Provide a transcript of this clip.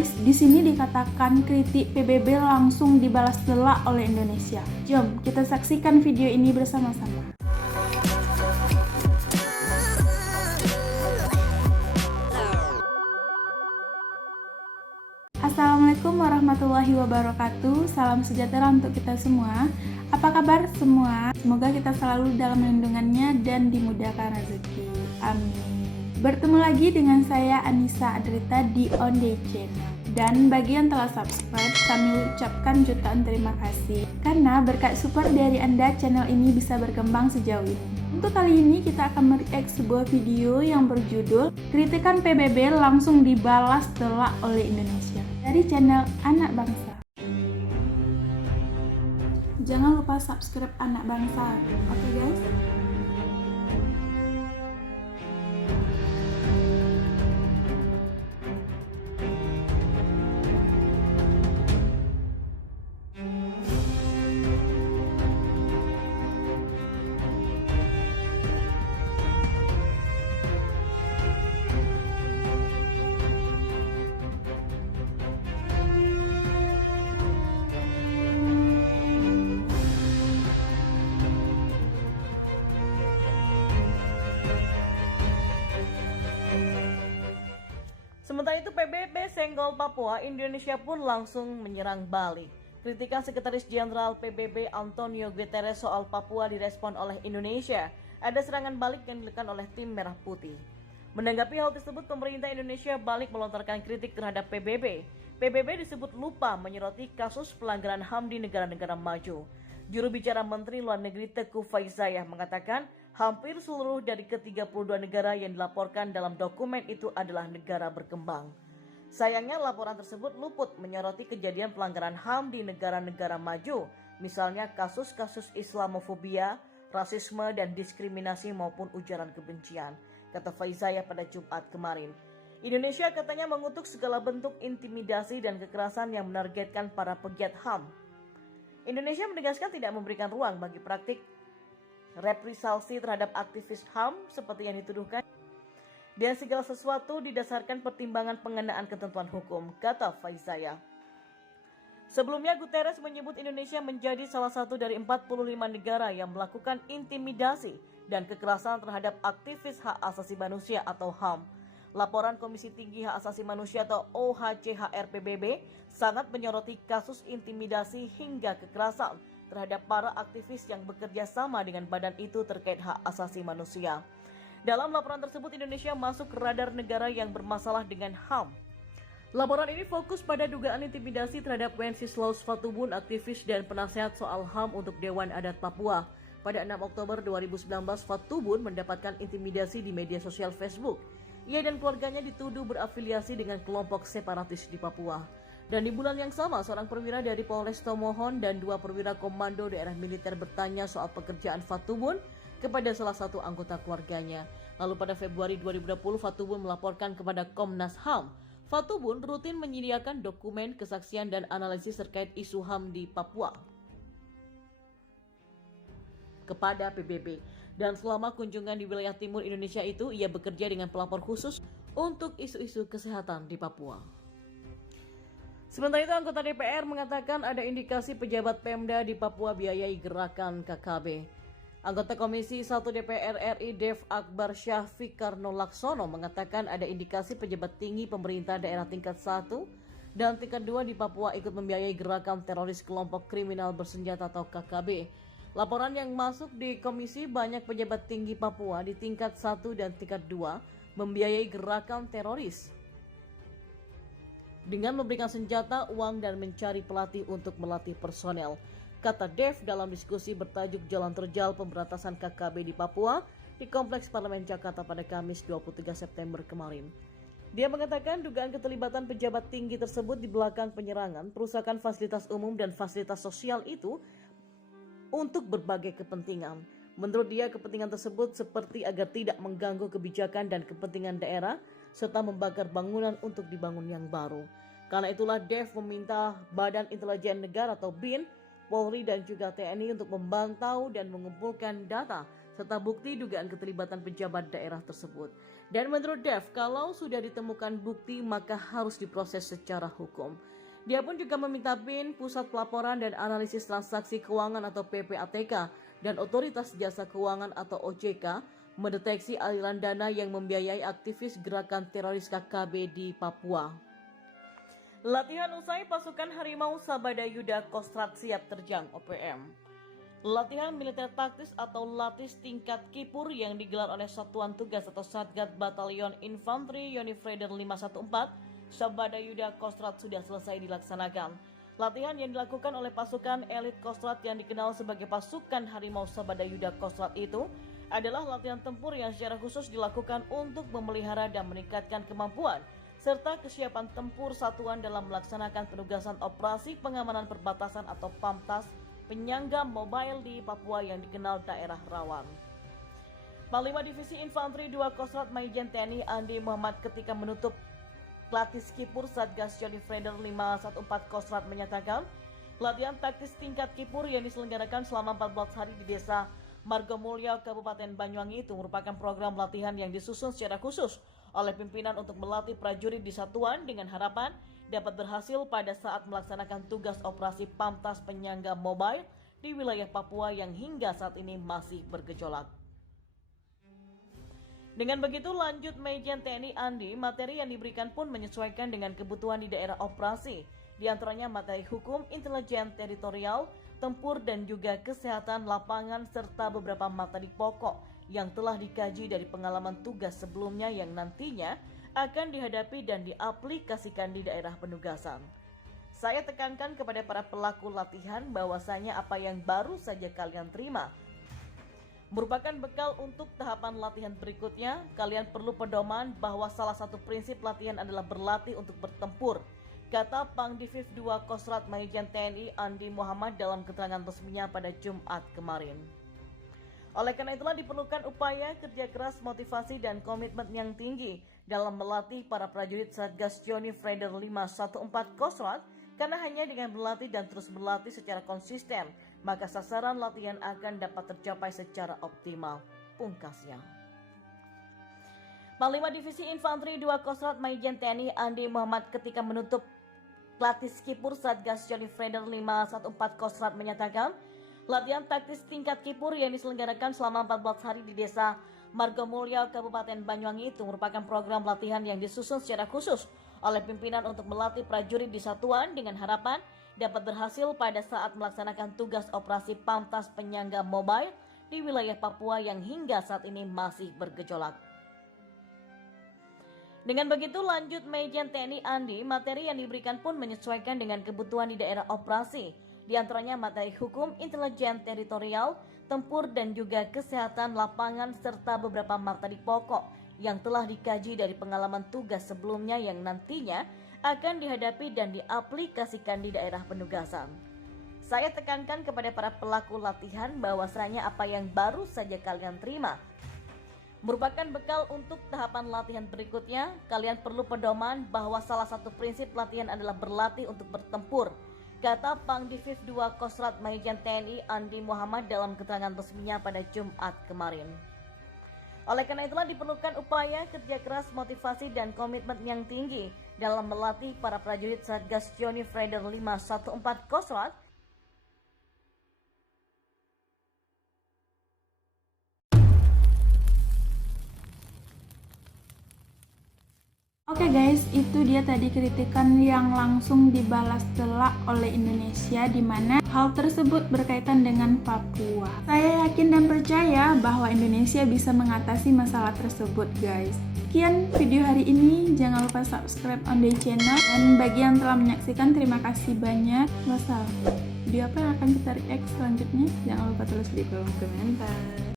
guys, di sini dikatakan kritik PBB langsung dibalas telak oleh Indonesia. Jom kita saksikan video ini bersama-sama. Assalamualaikum warahmatullahi wabarakatuh. Salam sejahtera untuk kita semua. Apa kabar semua? Semoga kita selalu dalam lindungannya dan dimudahkan rezeki. Amin. Bertemu lagi dengan saya Anissa Adrita di On Day Channel. Dan bagi yang telah subscribe, kami ucapkan jutaan terima kasih karena berkat support dari Anda, channel ini bisa berkembang sejauh ini. Untuk kali ini kita akan mereact sebuah video yang berjudul Kritikan PBB langsung dibalas telak oleh Indonesia dari channel Anak Bangsa. Jangan lupa subscribe Anak Bangsa, oke guys? Sementara itu PBB senggol Papua, Indonesia pun langsung menyerang balik. Kritikan Sekretaris Jenderal PBB Antonio Guterres soal Papua direspon oleh Indonesia. Ada serangan balik yang dilakukan oleh tim Merah Putih. Menanggapi hal tersebut, pemerintah Indonesia balik melontarkan kritik terhadap PBB. PBB disebut lupa menyoroti kasus pelanggaran HAM di negara-negara maju. Juru bicara Menteri Luar Negeri Teuku Faizasyah mengatakan hampir seluruh dari ke-32 negara yang dilaporkan dalam dokumen itu adalah negara berkembang. Sayangnya laporan tersebut luput menyoroti kejadian pelanggaran HAM di negara-negara maju, misalnya kasus-kasus Islamofobia, rasisme dan diskriminasi maupun ujaran kebencian, kata Faizasyah pada Jumat kemarin. Indonesia katanya mengutuk segala bentuk intimidasi dan kekerasan yang menargetkan para pegiat HAM. Indonesia menegaskan tidak memberikan ruang bagi praktik reprisalsi terhadap aktivis HAM seperti yang dituduhkan, dan segala sesuatu didasarkan pertimbangan pengenaan ketentuan hukum, kata Faizasyah. Sebelumnya Guterres menyebut Indonesia menjadi salah satu dari 45 negara yang melakukan intimidasi dan kekerasan terhadap aktivis hak asasi manusia atau HAM. Laporan Komisi Tinggi Hak Asasi Manusia atau OHCHR PBB sangat menyoroti kasus intimidasi hingga kekerasan terhadap para aktivis yang bekerja sama dengan badan itu terkait hak asasi manusia. Dalam laporan tersebut, Indonesia masuk ke radar negara yang bermasalah dengan HAM. Laporan ini fokus pada dugaan intimidasi terhadap Wenceslaus Fatubun, aktivis dan penasehat soal HAM untuk Dewan Adat Papua. Pada 6 Oktober 2019, Fatubun mendapatkan intimidasi di media sosial Facebook. Ia dan keluarganya dituduh berafiliasi dengan kelompok separatis di Papua. Dan di bulan yang sama, seorang perwira dari Polres Tomohon dan 2 perwira komando daerah militer bertanya soal pekerjaan Fatubun kepada salah satu anggota keluarganya. Lalu pada Februari 2020, Fatubun melaporkan kepada Komnas HAM. Fatubun rutin menyediakan dokumen, kesaksian, dan analisis terkait isu HAM di Papua kepada PBB. Dan selama kunjungan di wilayah timur Indonesia itu, ia bekerja dengan pelapor khusus untuk isu-isu kesehatan di Papua. Sementara itu, anggota DPR mengatakan ada indikasi pejabat Pemda di Papua biayai gerakan KKB. Anggota Komisi 1 DPR RI Dev Akbar Syahfikarno Laksono mengatakan ada indikasi pejabat tinggi pemerintah daerah tingkat 1 dan tingkat 2 di Papua ikut membiayai gerakan teroris kelompok kriminal bersenjata atau KKB. Laporan yang masuk di komisi, banyak pejabat tinggi Papua di tingkat 1 dan tingkat 2 membiayai gerakan teroris dengan memberikan senjata, uang, dan mencari pelatih untuk melatih personel, kata Dev dalam diskusi bertajuk Jalan Terjal Pemberantasan KKB di Papua di Kompleks Parlemen Jakarta pada Kamis 23 September kemarin. Dia mengatakan dugaan keterlibatan pejabat tinggi tersebut di belakang penyerangan, perusakan fasilitas umum dan fasilitas sosial itu untuk berbagai kepentingan. Menurut dia, kepentingan tersebut seperti agar tidak mengganggu kebijakan dan kepentingan daerah, serta membakar bangunan untuk dibangun yang baru. Karena itulah Dev meminta Badan Intelijen Negara atau BIN, Polri dan juga TNI untuk memantau dan mengumpulkan data serta bukti dugaan keterlibatan pejabat daerah tersebut. Dan menurut Dev, kalau sudah ditemukan bukti maka harus diproses secara hukum. Dia pun juga meminta BIN, Pusat Pelaporan dan Analisis Transaksi Keuangan atau PPATK, dan Otoritas Jasa Keuangan atau OJK mendeteksi aliran dana yang membiayai aktivis gerakan teroris KKB di Papua. Latihan usai pasukan Harimau Sabada Yuda Kostrad siap terjang OPM. Latihan militer taktis atau Latis tingkat Kipur yang digelar oleh Satuan Tugas atau Satgat Batalion Infanteri Yonifreder 514 Sabada Yuda Kostrad sudah selesai dilaksanakan. Latihan yang dilakukan oleh pasukan elit Kostrad yang dikenal sebagai pasukan Harimau Sabada Yuda Kostrad itu adalah latihan tempur yang secara khusus dilakukan untuk memelihara dan meningkatkan kemampuan serta kesiapan tempur satuan dalam melaksanakan penugasan operasi pengamanan perbatasan atau PAMTAS penyangga mobile di Papua yang dikenal daerah rawan. Panglima Divisi Infanteri 2 Kostrad Maijen TNI Andi Muhammad ketika menutup Latis Kipur Satgas Yonifreder 514 Kostrad menyatakan, latihan taktis tingkat Kipur yang diselenggarakan selama 14 hari di Desa Margomulyo, Kabupaten Banyuwangi itu merupakan program latihan yang disusun secara khusus oleh pimpinan untuk melatih prajurit di satuan dengan harapan dapat berhasil pada saat melaksanakan tugas operasi PAMTAS penyangga mobile di wilayah Papua yang hingga saat ini masih bergejolak. Dengan begitu, lanjut Maijen TNI Andi, materi yang diberikan pun menyesuaikan dengan kebutuhan di daerah operasi, di antaranya materi hukum, intelijen teritorial, tempur dan juga kesehatan lapangan serta beberapa materi pokok yang telah dikaji dari pengalaman tugas sebelumnya yang nantinya akan dihadapi dan diaplikasikan di daerah penugasan. Saya tekankan kepada para pelaku latihan bahwasanya apa yang baru saja kalian terima merupakan bekal untuk tahapan latihan berikutnya. Kalian perlu pedoman bahwa salah satu prinsip latihan adalah berlatih untuk bertempur, kata Pangdiviv 2 Kostrad Maijen TNI Andi Muhammad dalam keterangan resminya pada Jumat kemarin. Oleh karena itulah diperlukan upaya kerja keras, motivasi dan komitmen yang tinggi dalam melatih para prajurit Satgas Yonifreder 514 Kostrad, karena hanya dengan berlatih dan terus berlatih secara konsisten, maka sasaran latihan akan dapat tercapai secara optimal, pungkasnya. Panglima Divisi Infanteri 2 Kostrad Maijen TNI Andi Muhammad ketika menutup Latis Kipur Satgas Yonifreder 514 Kostrad menyatakan, latihan taktis tingkat Kipur yang diselenggarakan selama 14 hari di Desa Margomulyo, Kabupaten Banyuwangi itu merupakan program latihan yang disusun secara khusus oleh pimpinan untuk melatih prajurit di satuan dengan harapan dapat berhasil pada saat melaksanakan tugas operasi PAMTAS penyangga mobile di wilayah Papua yang hingga saat ini masih bergejolak. Dengan begitu, lanjut Maijen TNI Andi, materi yang diberikan pun menyesuaikan dengan kebutuhan di daerah operasi, di antaranya materi hukum, intelijen teritorial, tempur dan juga kesehatan lapangan serta beberapa materi pokok yang telah dikaji dari pengalaman tugas sebelumnya yang nantinya akan dihadapi dan diaplikasikan di daerah penugasan. Saya tekankan kepada para pelaku latihan bahwasanya apa yang baru saja kalian terima merupakan bekal untuk tahapan latihan berikutnya. Kalian perlu pedoman bahwa salah satu prinsip latihan adalah berlatih untuk bertempur, kata Pangdiviv 2 Kostrad Maijen TNI Andi Muhammad dalam keterangan resminya pada Jumat kemarin. Oleh karena itulah diperlukan upaya kerja keras, motivasi dan komitmen yang tinggi dalam melatih para prajurit Satgas Yonifreder 514 Kostrad. Oke guys, itu dia tadi kritikan yang langsung dibalas telak oleh Indonesia, di mana hal tersebut berkaitan dengan Papua. Saya yakin dan percaya bahwa Indonesia bisa mengatasi masalah tersebut guys. Sekian video hari ini, jangan lupa subscribe Ondey Channel, dan bagi yang telah menyaksikan terima kasih banyak. Wassalam. Video apa yang akan kita react selanjutnya? Jangan lupa tulis di kolom komentar.